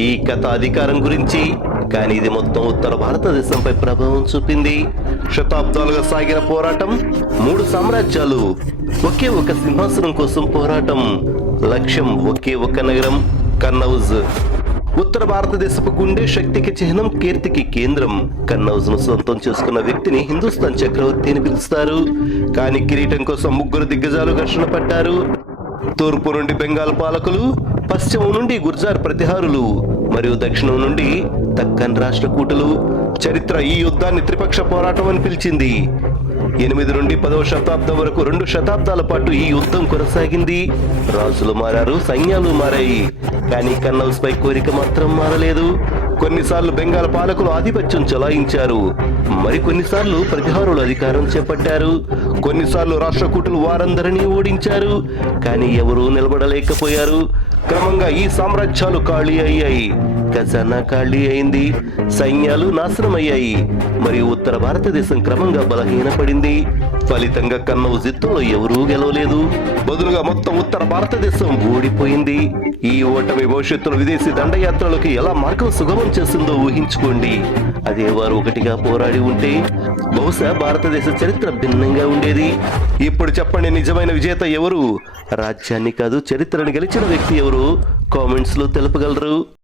ఈ కథ అధికారం గురించి కానీ ఇది మొత్తం ఉత్తర భారతదేశంపై ప్రభావం చూపింది. శతాబ్దాలుగా సాగిన పోరాటం మూడు సామ్రాజ్యాలు ఒకే ఒక సింహాసనం కోసం పోరాటం లక్ష్యం ఒకే ఒక నగరం కన్నౌజ్. ఉత్తర భారతదేశపు గుండె శక్తికి చిహ్నం కీర్తికి కేంద్రం. కన్నౌజ్ను సొంతం చేసుకున్న వ్యక్తిని హిందుస్థాన్ చక్రవర్తి అని పిలుస్తారు. కానీ కిరీటం కోసం ముగ్గురు దిగ్గజాలు ఘర్షణ పడ్డారు తూర్పు నుండి బెంగాల్ పాలకులు పశ్చిమం నుండి గుర్జార్ ప్రతిహారులు మరియు దక్షిణం నుండి దక్కన్ రాష్ట్రకూటులు. చరిత్ర ఈ యుద్ధాన్ని త్రిపక్ష పోరాటం అని పిలిచింది. ఎనిమిది నుండి పదవ శతాబ్దం వరకు రెండు శతాబ్దాల పాటు ఈ యుద్ధం కొనసాగింది. రాజులు మారారు సైన్యాలు మారాయి. కానీ కన్నౌస్ పై కోరిక మాత్రం మారలేదు. కొన్నిసార్లు బెంగాల్ పాలకులు ఆధిపత్యం చెలాయించారు. మరి కొన్నిసార్లు ప్రతిహారులు అధికారం చేపట్టారు. కొన్నిసార్లు రాష్ట్రకూటులు వారందరినీ ఓడించారు. కానీ ఎవరూ నిలబడలేకపోయారు. క్రమంగా ఈ సామ్రాజ్యాలు ఖాళీ అయ్యాయి. ఖజానా ఖాళీ అయింది. సైన్యాలు నాశనమయ్యాయి. మరియు ఉత్తర భారతదేశం క్రమంగా బలహీనపడింది. ఫలితంగా కన్నౌజ్ యుద్ధంలో ఎవరూ గెలవలేదు. బదులుగా మొత్తం ఉత్తర భారతదేశం ఓడిపోయింది ఈ ఓటమి భవిష్యత్తులో విదేశీ దండయాత్రలకు ఎలా మార్గం సుగమం చేస్తుందో ఊహించుకోండి. అదే వారు ఒకటిగా పోరాడి ఉంటే బహుశా భారతదేశ చరిత్ర భిన్నంగా ఉండేది. ఇప్పుడు చెప్పండి నిజమైన విజేత ఎవరు? రాజ్యాన్ని కాదు చరిత్రను గెలిచిన వ్యక్తి ఎవరు? కామెంట్స్లో తెలుపగలరు.